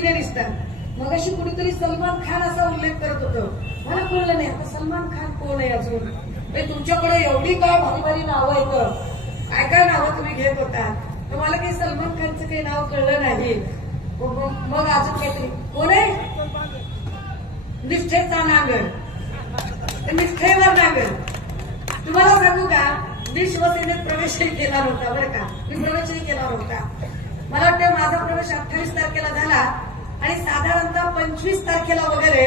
मग अशी कुणीतरी सलमान खान असा उल्लेख करत होतं, मला कळलं नाही आता सलमान खान कोण आहे अजून. तुमच्याकडे एवढी काय भारी भारी नावं आहेत, काय काय नावं तुम्ही घेत होता, तर मला काही सलमान खानचं काही नाव कळलं नाही. मग अजून काहीतरी कोण आहे, निष्ठेचा नांगर, निष्ठेवर नांगर. तुम्हाला सांगू का, मी शिवसेनेत प्रवेशही केला नव्हता बरं का, मी प्रवेशही केला नव्हता. मला वाटतं माझा प्रवेश 28 तारखेला झाला आणि साधारणतः 25 तारखेला वगैरे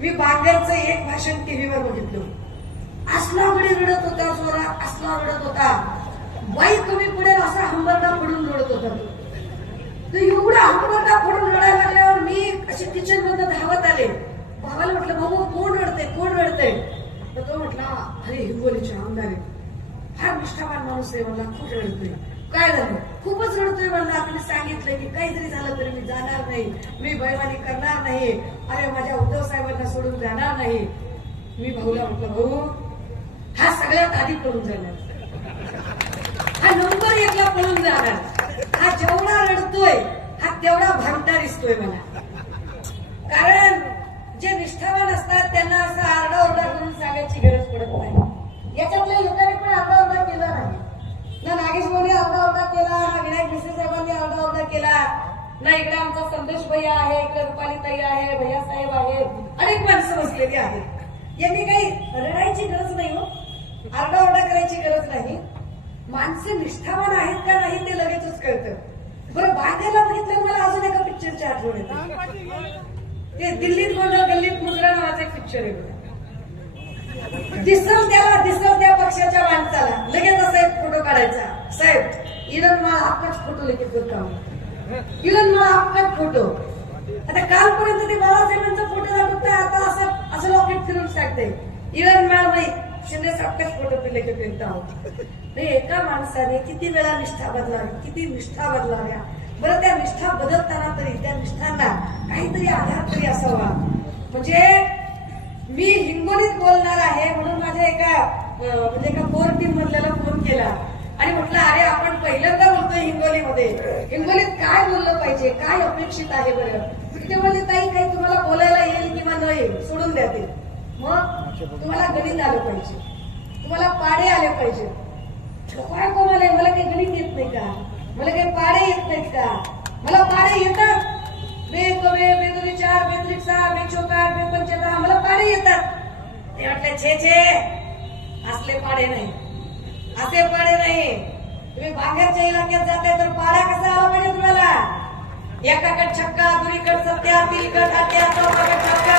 मी बांगरचं एक भाषण टीव्हीवर बघितलं. असला गडी रडत होता, जोरात असला रडत होता, बाई कमी पडेल असा हंबरडा पडून रडत होता. तर एवढा हंबरडा पडून रडायला लागल्यावर मी अशी किचन मधून धावत आले. भावाला म्हटलं, भाऊ कोण रडते, कोण रडते. तर तो म्हटला, अरे हिंगोलीचे आमदार आहे, फार निष्ठावान माणूस आहे, मला खूप रडतोय. काय झालं, खूपच रडतोय म्हणला. तुम्ही सांगितलं की काही जरी झालं तरी मी जाणार नाही, मी बैमानी करणार नाही, अरे माझ्या उद्धव साहेबांना सोडून जाणार नाही. मी भाऊला म्हटलं, भाऊ हा सगळ्यात आधी पळून जाणार, हा नंबर 1 ला पळून जाणार, हा जेवढा रडतोय हा तेवढा भांगता दिसतोय मला. कारण जे निष्ठावान असतात त्यांना असं आरडाओरडा करून सांगायची गरज पडत नाही. याच्यातल्या लोकांनी पण आरडाओरडा केला नाही ना, नागेश भाऊने आरडाओरडा केला, ना विनायक मिश्र साहेबांनी आरडाओरडा केला, ना इकडे आमचा संदेश भैया आहे, इकडे रुपाली ताई आहे, भैया साहेब आहेत, अनेक माणसं बसलेली आहेत. यांनी काही रडायची गरज नाही हो, आरडाओरडा करायची गरज नाही. माणसं निष्ठावान आहेत का नाही ते लगेचच कळतं. बरं, बांधायला बघितलं मला अजून एका पिक्चरची आठवण येते. ते दिल्लीत गोंधळ गल्लीत मुजरा नावाचा एक पिक्चर आहे. दिसल त्या पक्षाच्या माणसाला लगेच असा एक फोटो काढायचा, साहेब इलन मला आपकाच फोटो लगेच करता, इलन मला आपकाच फोटो. आता कालपर्यंत ते बाबासाहेबांचा फोटो दाखवत, आता असं लॉकेट फिरून सांगते इलन मला नाही शिंदे साहेबचाच फोटो पिले की फिरता आहोत. नाही, एका माणसाने किती वेळा निष्ठा बदलावी, किती निष्ठा बदलाव्या. बरं, त्या निष्ठा बदलताना तरी त्या निष्ठांना काहीतरी आधार तरी असावा. म्हणजे मी हिंगोलीत बोलणार आहे म्हणून माझ्या एका कोर टीम मधल्याला फोन केला आणि म्हटलं, अरे आपण पहिल्यांदा बोलतोय हिंगोलीमध्ये, हिंगोलीत काय बोललं पाहिजे, काय अपेक्षित आहे बरं. ते म्हणले, ताई काही तुम्हाला बोलायला येईल किंवा न येईल सोडून द्या ते, मग तुम्हाला गणित आलं पाहिजे, तुम्हाला पाडे आले पाहिजे. काय कोणाला मला काही गणित येत नाही का, मला काही पाडे येत नाहीत का. मला पाडे येतात, बेकवे बेदुरी 4 बेत्रिक 6 बेचौकार बेपंचेता, मला पाडे येतात. ते म्हटलं, छे असले पाडे नाही, असे पाडे नाही. तुम्ही बांगरच्या इलाक्यात जाताय तर पाडा कसा आला पाहिजे तुम्हाला, एकाकडे छक्का, दुरीकडे सत्या, तिलकड आट्या, चौकाकडे छक्का.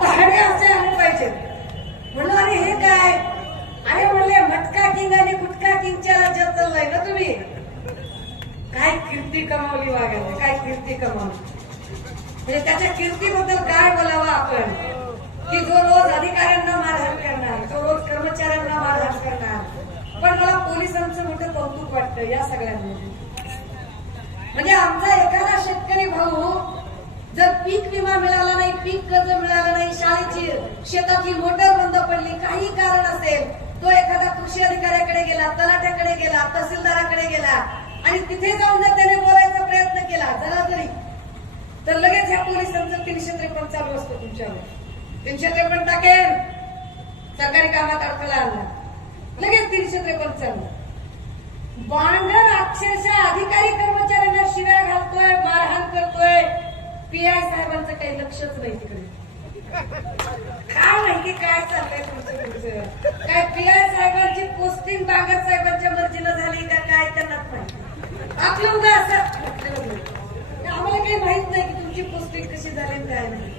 पहाडे असे आले पाहिजेत. म्हणलं, अरे हे काय, अरे म्हणले मटका किंग आणि गुटखा किंगच्या राज्यात चाललाय ना तुम्ही. काय कीर्ती कमावली वागायला, काय कीर्ती कमावली. म्हणजे त्याच्या कीर्तीबद्दल काय बोलावं आपण, की जो रोज अधिकाऱ्यांना मारहाण करणार, जो रोज कर्मचाऱ्यांना मारहाण करणार. पण मला पोलिसांचं मोठं कौतुक वाटतं या सगळ्यांमध्ये. म्हणजे आमचा एखादा शेतकरी भाऊ जर पीक विमा मिळाला नाही, पीक कर्ज मिळालं नाही, शाळेची शेतातली मोटर बंद पडली, काही कारण असेल, तो एखादा कृषी अधिकाऱ्याकडे गेला, तलाठ्याकडे गेला, तहसीलदाराकडे गेला आणि तिथे जाऊन जर त्याने बोलायचा प्रयत्न केला जरा तरी, तर लगेच ह्या पोलिसांचं 353 चालू असतं तुमच्यावर. 353 टाकेल, सरकारी कामात अडथळा आणला, लगेच 353 चालू. बांगर अक्षरशः अधिकारी कर्मचाऱ्यांना शिव्या घालतोय, मारहाण करतोय. पीआय साहेबांचं काही लक्षच नाही तिकडे. काय माहिती काय चाललंय तुमचं, काय पीआय साहेबांची पोस्टिंग बांगर साहेबांच्या मर्जीनं झाली का काय त्यांनाच माहिती. आपलं उद्या असं आम्हाला काही माहित नाही की तुमची पोस्टिंग कशी झाली काय नाही.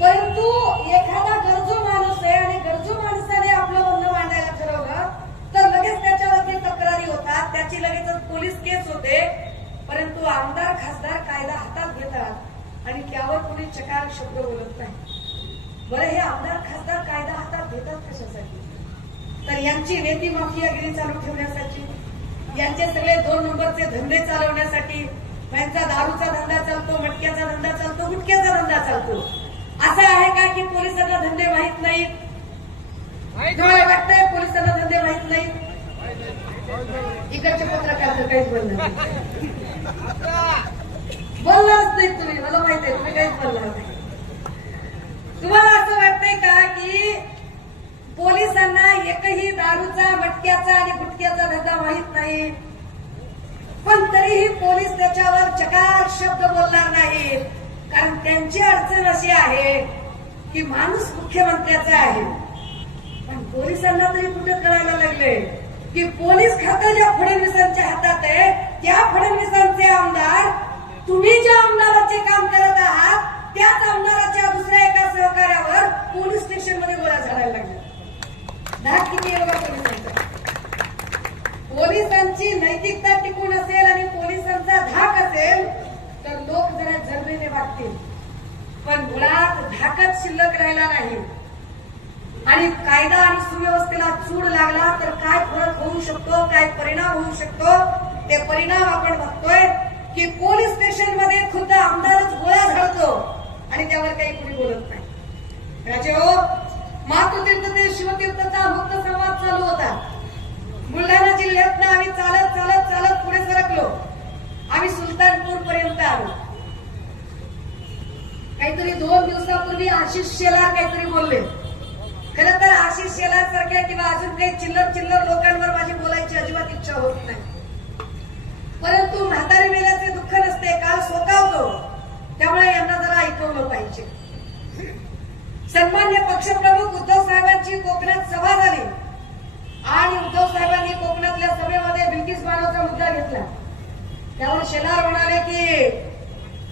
परंतु एखादा गरजू माणूस आहे आणि गरजू माणसाने आपलं म्हणणं मांडायला ठरवलं तर लगेच त्याच्यावरती तक्रारी होतात, त्याची लगेच पोलीस केस होते. परंतु आमदार खासदार कायदा हातात घेतात आणि त्यावर कोणी चकार शब्द बोलत नाही. बरं, हे आमदार खासदार कायदा हातात घेतात कशासाठी, तर यांची नेती माफियागिरी चालू ठेवण्यासाठी, यांचे सगळे 2 नंबरचे धंदे चालवण्यासाठी. यांचा दारूचा धंदा चालतो, मटक्याचा धंदा चालतो, गुटख्याचा धंदा चालतो. असं आहे का की पोलिसांना धंदे माहित नाहीत? तुम्हाला वाटतंय पोलिसांना धंदे माहित नाहीत? इकडचे पत्रकार तर काहीच बोलणार नाही. बोलणारच नाही तुम्ही, मला माहित आहे तुम्ही काहीच बोलणार नाही. तुम्हाला असं वाटतंय का की पोलिसांना एकही दारूचा, मटक्याचा आणि गुटख्याचा धंदा माहित नाही, पण तरीही पोलीस त्याच्यावर चकार शब्द बोलणार नाहीत, कारण त्यांची अडचण अशी आहे की माणूस मुख्यमंत्र्याचा आहे. पण पोलिसांना तरी कुठे कळायला लागले की पोलीस खातं ज्या फडणवीसांच्या हातात आहे त्या फडणवीसांचे आमदार तुम्ही ज्या आमदाराचे काम करत आहात त्याच आमदाराच्या दुसऱ्या एका सहकार्यावर पोलीस स्टेशन मध्ये गोळ्या झाडायला लागल्या. धाक किती आहे बघा पोलिसांचा. पोलिसांची नैतिकता टिकून असेल आणि पोलिसांचा धाक असेल तर लोक जरा जरबेने वागतील, पण मुळात धाकच शिल्लक राहिला नाही आणि कायदा आणि सुव्यवस्थेला चूड लागला तर काय फरक होऊ शकतो, काय परिणाम होऊ शकतो, ते परिणाम आपण बघतोय की पोलीस स्टेशन मध्ये खुद्द आमदारच गोळ्या झाडतो आणि त्यावर काही कुणी बोलत नाही. राजे हो, मातृतीर्थ ते शिवतीर्थचा मुक्त संवाद चालू होता. बुलढाणा जिल्ह्यातनं आम्ही चालत चालत चालत पुढे सरकलो. आम्ही सुलतानपूर पर्यंत आलो. काहीतरी 2 दिवसापूर्वी आशिष शेलार काहीतरी बोलले. खरं तर आशिष शेलार सारख्या किंवा अजून काही चिल्लर चिल्लर लोकांवर माझी बोलायची अजिबात इच्छा होत नाही, परंतु म्हातारी मेल्याचे दुःख नसते, काल सोकावतो, त्यामुळे यांना जरा ऐकवलं पाहिजे. सन्मान्य पक्षप्रमुख उद्धव साहेबांची कोकणात सभा झाली आणि उद्धव साहेबांनी कोकणातल्या सभेमध्ये ब्रिटिश बाणाचा मुद्दा घेतला. त्यावर शेलार म्हणाले की